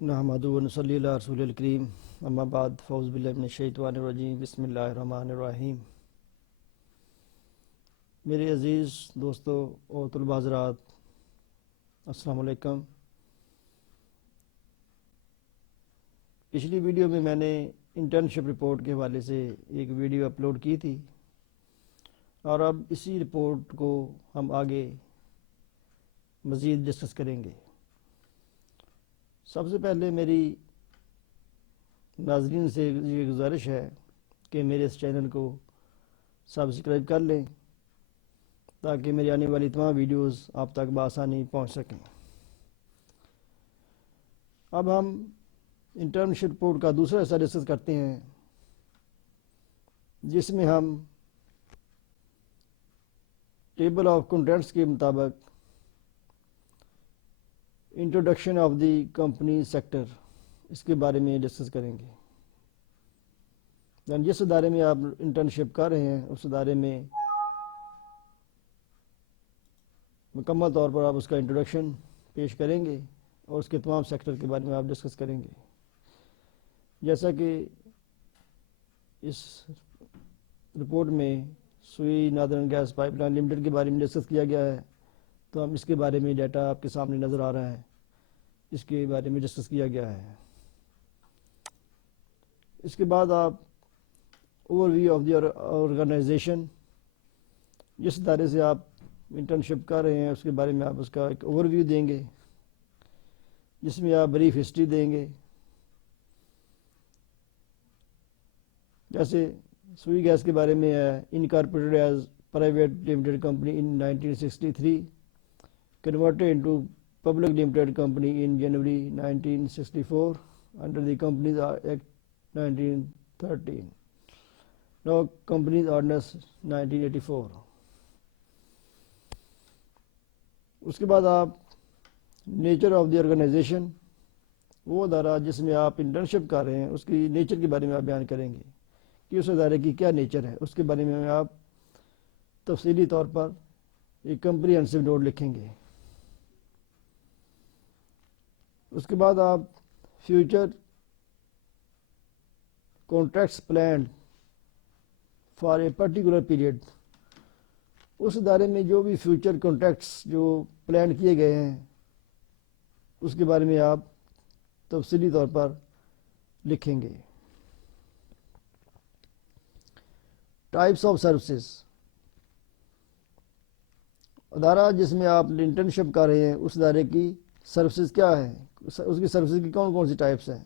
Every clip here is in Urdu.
نحمدہ و نصلی علی رسول الکریم اما بعد فاعوذ باللہ من الشیطان الرجیم بسم اللہ الرحمن الرحیم۔ میرے عزیز دوستو اور طلباء حضرات، السلام علیکم۔ پچھلی ویڈیو میں نے انٹرنشپ رپورٹ کے حوالے سے ایک ویڈیو اپلوڈ کی تھی، اور اب اسی رپورٹ کو ہم آگے مزید ڈسکس کریں گے۔ سب سے پہلے میری ناظرین سے یہ گزارش ہے کہ میرے اس چینل کو سبسکرائب کر لیں تاکہ میری آنے والی تمام ویڈیوز آپ تک بآسانی پہنچ سکیں۔ اب ہم انٹرنشپ رپورٹ کا دوسرا حصہ ڈسکس کرتے ہیں، جس میں ہم ٹیبل آف کنٹینٹس کے مطابق introduction of the company sector اس کے بارے میں ڈسکس کریں گے۔ یعنی جس ادارے میں آپ انٹرنشپ کر رہے ہیں اس ادارے میں مکمل طور پر آپ اس کا انٹروڈکشن پیش کریں گے اور اس کے تمام سیکٹر کے بارے میں آپ ڈسکس کریں گے۔ جیسا کہ اس رپورٹ میں Sui northern gas pipeline limited کے بارے میں ڈسکس کیا گیا ہے، تو ہم اس کے بارے میں ڈیٹا آپ کے سامنے نظر آ رہا ہے، اس کے بارے میں ڈسکس کیا گیا ہے۔ اس کے بعد آپ overview of the organization, جس ادارے سے آپ انٹرنشپ کر رہے ہیں اس کے بارے میں آپ اس کا ایک اوور ویو دیں گے، جس میں آپ بریف ہسٹری دیں گے۔ جیسے سوئی گیس کے بارے میں ہے، incorporated as private limited company in 1963، converted into public limited company in January 1964 under the Companies Act 1913, now Companies Ordinance 1984۔ اس کے بعد آپ نیچر آف دی آرگنائزیشن، وہ ادارہ جس میں آپ انٹرنشپ کر رہے ہیں اس کی نیچر کے بارے میں آپ بیان کریں گے کہ اس ادارے کی کیا نیچر ہے، اس کے بارے میں آپ تفصیلی طور پر ایک کمپریہنسو نوٹ لکھیں گے۔ اس کے بعد آپ future contracts plan for a particular period, اس ادارے میں جو بھی فیوچر کانٹریکٹس جو پلان کیے گئے ہیں اس کے بارے میں آپ تفصیلی طور پر لکھیں گے۔ ٹائپس آف سروسز، ادارہ جس میں آپ انٹرنشپ کر رہے ہیں اس ادارے کی سروسز کیا ہیں، اس کی سروسز کی کون کون سی ٹائپس ہیں،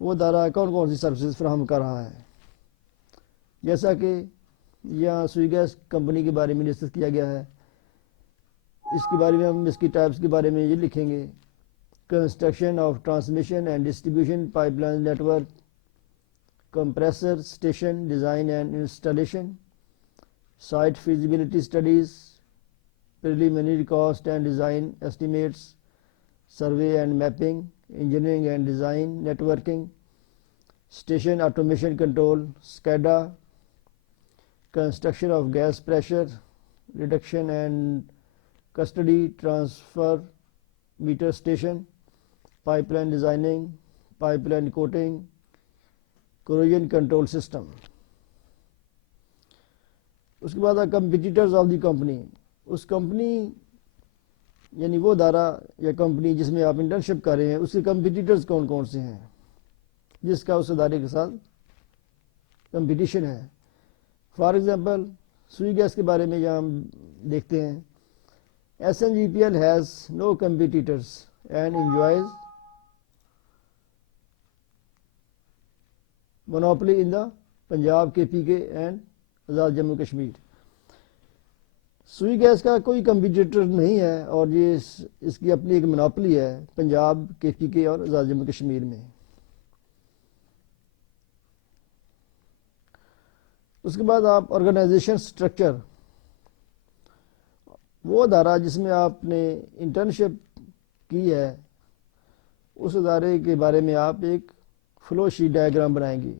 وہ ادارہ کون کون سی سروسز فراہم کر رہا ہے۔ جیسا کہ یہاں سوئی گیس کمپنی کے بارے میں ڈسکس کیا گیا ہے، اس کے بارے میں ہم اس کی ٹائپس کے بارے میں یہ لکھیں گے: construction of transmission and distribution pipeline network, compressor station design and installation, site feasibility studies, preliminary cost and design estimates, survey and mapping, engineering and design, networking, station automation control, SCADA, construction of gas pressure reduction and custody transfer meter station, pipeline designing, pipeline coating, corrosion control system۔ اس کے بعد competitors of the company، اس کمپنی یعنی وہ ادارہ یا کمپنی جس میں آپ انٹرنشپ کر رہے ہیں اس کے کمپیٹیٹرز کون کون سے ہیں، جس کا اس ادارے کے ساتھ کمپٹیشن ہے۔ فار ایگزامپل سوئی گیس کے بارے میں یہاں ہم دیکھتے ہیں، SNGPL has no competitors and enjoys monopoly in the Punjab KPK and Azad Jammu Kashmir. Sui gas کا کوئی کمپیٹیٹر نہیں ہے اور یہ اس کی اپنی ایک مونوپلی ہے پنجاب KPK اور آزاد جموں کشمیر میں۔ اس کے بعد آپ آرگنائزیشن سٹرکچر، وہ ادارہ جس میں آپ نے انٹرنشپ کی ہے اس ادارے کے بارے میں آپ ایک فلو شیٹ ڈائیگرام بنائیں گے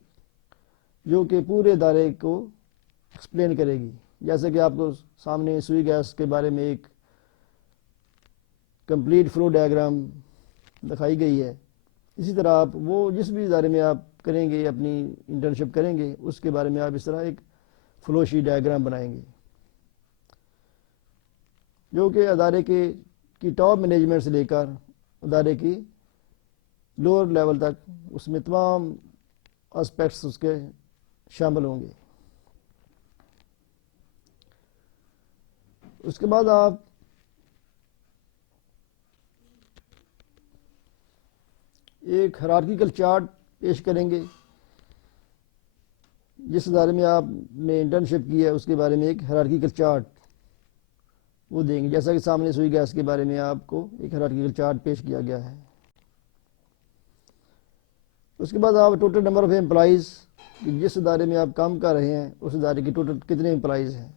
جو کہ پورے ادارے کو ایکسپلین کرے گی۔ جیسے کہ آپ کو سامنے سوئی گیس کے بارے میں ایک کمپلیٹ فلو ڈائیگرام دکھائی گئی ہے، اسی طرح آپ وہ جس بھی ادارے میں آپ کریں گے اپنی انٹرنشپ کریں گے اس کے بارے میں آپ اس طرح ایک فلو شیٹ ڈائیگرام بنائیں گے جو کہ ادارے کی ٹاپ مینجمنٹ سے لے کر ادارے کی لوور لیول تک اس میں تمام اسپیکٹس اس کے شامل ہوں گے. اس کے بعد آپ ایک ہرارکیکل چارٹ پیش کریں گے. جس ادارے میں آپ نے انٹرنشپ کی ہے اس کے بارے میں ایک ہرارکیکل چارٹ وہ دیں گے، جیسا کہ سامنے سوئی گیس کے بارے میں آپ کو ایک ہرارکیکل چارٹ پیش کیا گیا ہے. اس کے بعد آپ ٹوٹل نمبر آف امپلائیز، جس ادارے میں آپ کام کر رہے ہیں اس ادارے کی ٹوٹل کتنے امپلائیز ہیں،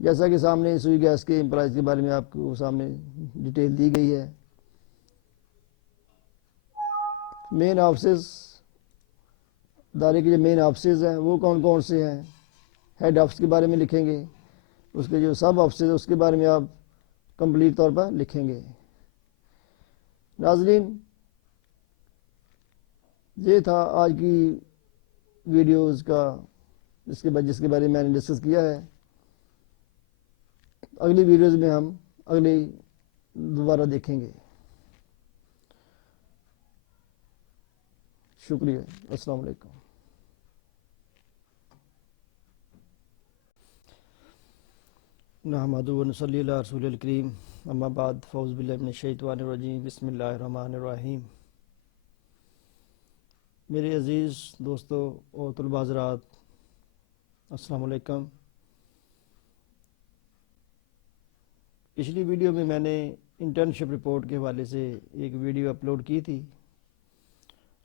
جیسا کہ سامنے سوئی گیس کے امپلائیز کے بارے میں آپ کو سامنے ڈیٹیل دی گئی ہے. مین آفسز، ادارے کے جو مین آفسز ہیں وہ کون کون سے ہیں، ہیڈ آفس کے بارے میں لکھیں گے. اس کے جو سب آفسز ہیں اس کے بارے میں آپ کمپلیٹ طور پر لکھیں گے. ناظرین، یہ تھا آج کی ویڈیوز کا جس کے بارے میں میں نے ڈسکس کیا ہے. اگلی ویڈیوز میں ہم دوبارہ دیکھیں گے. شکریہ. السلام علیکم. نحمدہ و نصلی علی رسول الکریم، اما بعد، فاعوذ باللہ من الشیطان الرجیم، بسم اللہ الرحمن الرحیم. میرے عزیز دوستو اور طلباء حضرات، السلام علیکم. پچھلی ویڈیو میں نے انٹرنشپ رپورٹ کے حوالے سے ایک ویڈیو اپلوڈ کی تھی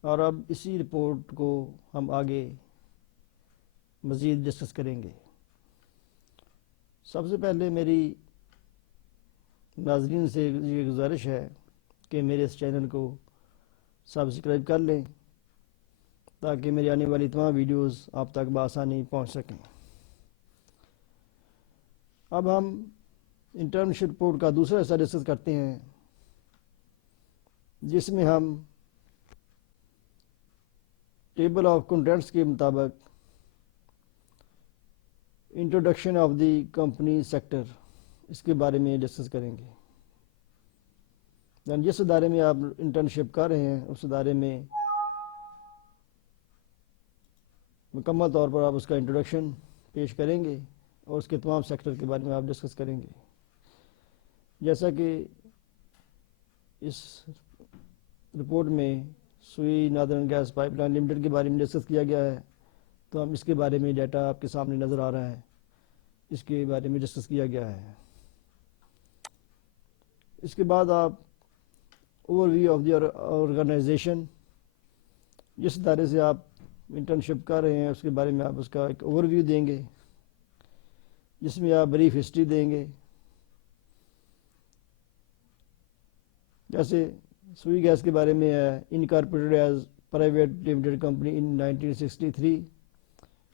اور اب اسی رپورٹ کو ہم آگے مزید ڈسکس کریں گے. سب سے پہلے میری ناظرین سے یہ گزارش ہے کہ میرے اس چینل کو سبسکرائب کر لیں تاکہ میری آنے والی تمام ویڈیوز آپ تک بآسانی پہنچ سکیں. اب ہم انٹرنشپ رپورٹ کا دوسرا حصہ ڈسکس کرتے ہیں جس میں ہم ٹیبل آف کنٹینٹس کے مطابق introduction of the company sector اس کے بارے میں ڈسکس کریں گے. یعنی جس ادارے میں آپ انٹرنشپ کر رہے ہیں اس ادارے میں مکمل طور پر آپ اس کا انٹروڈکشن پیش کریں گے اور اس کے تمام سیکٹر کے بارے میں آپ ڈسکس کریں گے. جیسا کہ اس رپورٹ میں Sui northern gas pipeline limited کے بارے میں ڈسکس کیا گیا ہے تو ہم اس کے بارے میں ڈیٹا آپ کے سامنے نظر آ رہا ہے، اس کے بارے میں ڈسکس کیا گیا ہے. اس کے بعد آپ overview of the organization, جس ادارے سے آپ انٹرنشپ کر رہے ہیں اس کے بارے میں آپ اس کا ایک اوور ویو دیں گے جس میں آپ بریف ہسٹری دیں گے. جیسے سوئی گیس کے بارے میں ہے، incorporated as private limited company in 1963،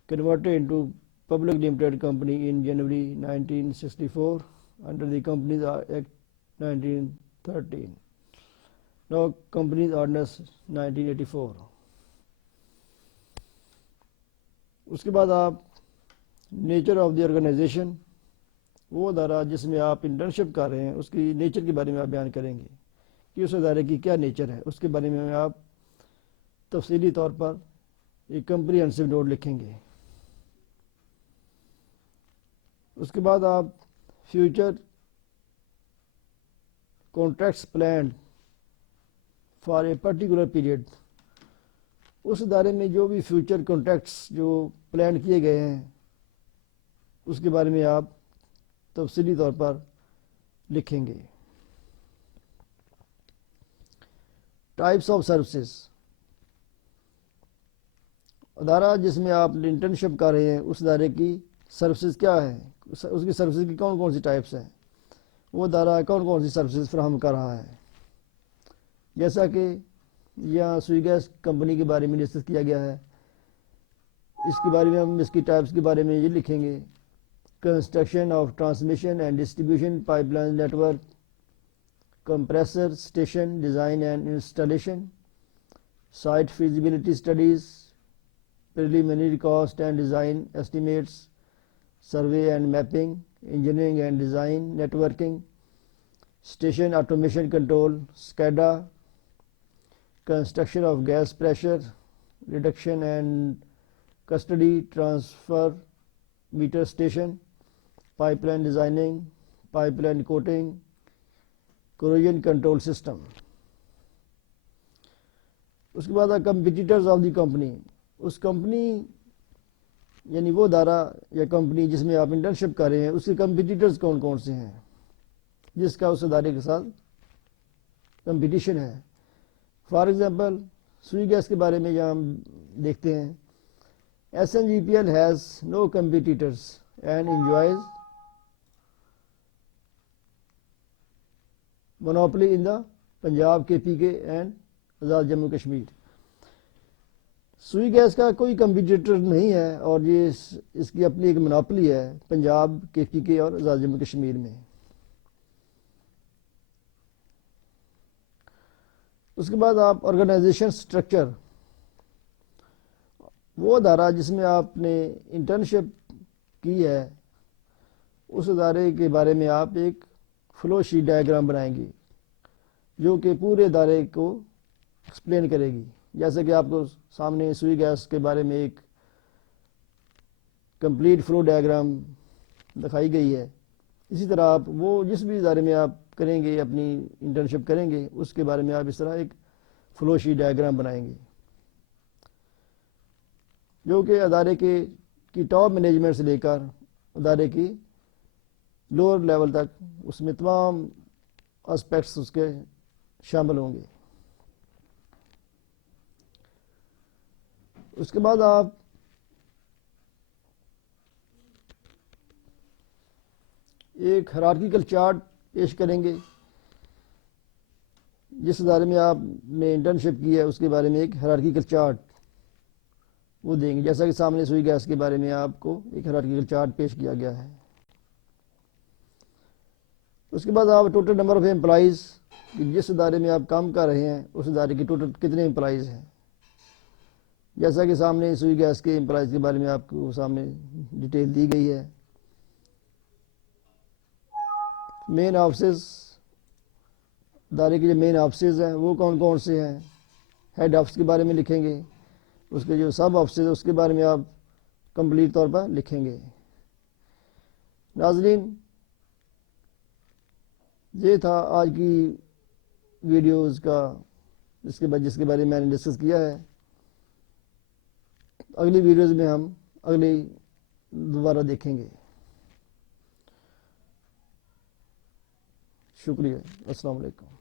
converted into public limited company in January 1964 under the companies act 1913، now companies ordinance 1984. اس کے بعد آپ نیچر آف دی آرگنائزیشن، وہ ادارہ جس میں آپ انٹرنشپ کر رہے ہیں اس کی نیچر کے بارے میں آپ بیان کریں گے کہ اس ادارے کی کیا نیچر ہے، اس کے بارے میں آپ تفصیلی طور پر ایک کمپریہنسو نوٹ لکھیں گے. اس کے بعد آپ future contracts planned for a particular period, اس ادارے میں جو بھی فیوچر کانٹریکٹس جو پلان کیے گئے ہیں اس کے بارے میں آپ تفصیلی طور پر لکھیں گے. ٹائپس آف سروسز، ادارہ جس میں آپ انٹرنشپ کر رہے ہیں اس ادارے کی سروسز کیا ہے، اس کی سروسز کی کون کون سی ٹائپس ہیں، وہ ادارہ کون کون سی سروسز فراہم کر رہا ہے. جیسا کہ یہاں سوئی گیس کمپنی کے بارے میں ڈسکس کیا گیا ہے، اس کے بارے میں ہم اس کی ٹائپس کے بارے میں یہ لکھیں گے: construction of transmission and distribution pipeline network, compressor station design and installation, site feasibility studies, preliminary cost and design estimates, survey and mapping, engineering and design, networking, station automation control, SCADA, construction of gas pressure reduction and custody transfer meter station, pipeline designing, pipeline coating, corrosion control system. اس کے بعد کمپیٹیٹرز آف دی کمپنی. اس کمپنی یعنی وہ ادارہ یا کمپنی جس میں آپ انٹرنشپ کر رہے ہیں اس کے کمپیٹیٹرز کون کون سے ہیں جس کا اس ادارے کے ساتھ کمپٹیشن ہے. فار ایگزامپل سوئی گیس کے بارے میں یہاں ہم دیکھتے ہیں SNGPL has no competitors and enjoys monopoly in the Punjab, KPK and Azad Jammu Kashmir. Sui gas کا کوئی کمپیٹیٹر نہیں ہے اور یہ اس کی اپنی ایک منوپلی ہے پنجاب، KPK اور آزاد جموں کشمیر میں. اس کے بعد آپ آرگنائزیشن سٹرکچر. وہ ادارہ جس میں آپ نے انٹرنشپ کی ہے اس ادارے کے بارے میں آپ ایک فلو شیٹ ڈائیگرام بنائیں گے جو کہ پورے ادارے کو ایکسپلین کرے گی. جیسے کہ آپ کو سامنے سوئی گیس کے بارے میں ایک کمپلیٹ فلو ڈائیگرام دکھائی گئی ہے، اسی طرح آپ وہ جس بھی ادارے میں آپ کریں گے اپنی انٹرنشپ کریں گے اس کے بارے میں آپ اس طرح ایک فلو شیٹ ڈائیگرام بنائیں گے جو کہ ادارے کی ٹاپ مینجمنٹ سے لے کر ادارے کی لوور لیول تک اس میں تمام اسپیکٹس اس کے شامل ہوں گے. اس کے بعد آپ ایک ہیرارکیکل چارٹ پیش کریں گے. جس ادارے میں آپ نے انٹرنشپ کی ہے اس کے بارے میں ایک ہیرارکیکل چارٹ وہ دیں گے، جیسا کہ سامنے سوئی گیس کے بارے میں آپ کو ایک ہیرارکیکل چارٹ پیش کیا گیا ہے. اس کے بعد آپ ٹوٹل نمبر آف امپلائیز، جس ادارے میں آپ کام کر رہے ہیں اس ادارے کی ٹوٹل کتنے امپلائیز ہیں. جیسا کہ سامنے سوئی گیس کے امپلائیز کے بارے میں آپ کو سامنے ڈیٹیل دی گئی ہے. مین آفسز، ادارے کے جو مین آفسز ہیں وہ کون کون سے ہیں. ہیڈ آفس کے بارے میں لکھیں گے، اس کے جو سب آفسز ہیں اس کے بارے میں آپ کمپلیٹ طور پر لکھیں گے. ناظرین، یہ تھا آج کی ویڈیوز کا جس کے بارے میں نے ڈسکس کیا ہے. اگلی ویڈیوز میں ہم دوبارہ دیکھیں گے. شکریہ. السلام علیکم.